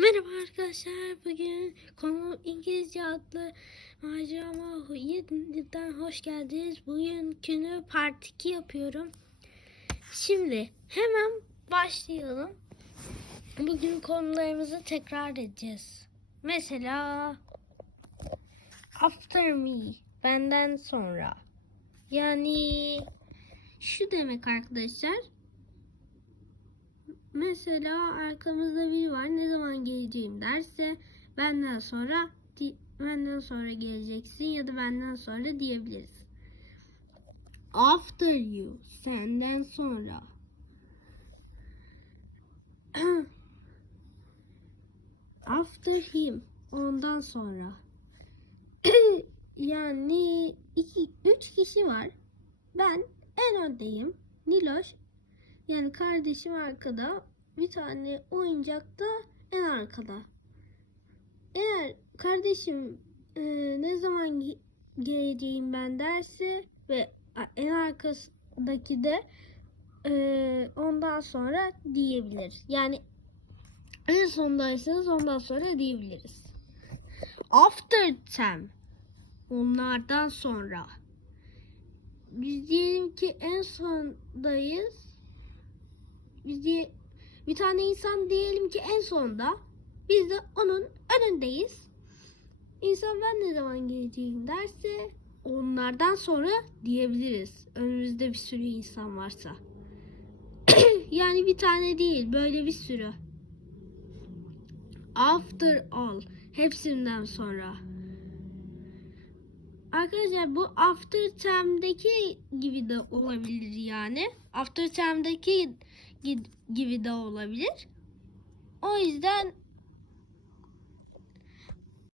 Merhaba arkadaşlar. Bugün konu İngilizce adlı macerama yeniden hoş geldiniz. Bugünkünü part 2 yapıyorum. Şimdi hemen başlayalım. Bugün konularımızı tekrar edeceğiz. Mesela after me benden sonra. Yani şu demek arkadaşlar. Mesela arkamızda biri var. Ne zaman geleceğim derse benden sonra benden sonra geleceksin ya da benden sonra diyebiliriz. After you senden sonra. After him ondan sonra. yani iki, üç kişi var. Ben en öndeyim. Niloş yani kardeşim arkada, bir tane oyuncak da en arkada. Eğer kardeşim e, ne zaman ge- geleceğim ben derse ve en arkasındaki de e, ondan sonra diyebilir. Yani en sondaysanız ondan sonra diyebiliriz. After them. Onlardan sonra. Biz diyelim ki en sondayız biz diye bir tane insan diyelim ki en sonda biz de onun önündeyiz. İnsan ben ne zaman geleceğim derse onlardan sonra diyebiliriz. Önümüzde bir sürü insan varsa. yani bir tane değil böyle bir sürü. After all hepsinden sonra. Arkadaşlar bu after time'deki gibi de olabilir yani. After gi- gibi de olabilir. O yüzden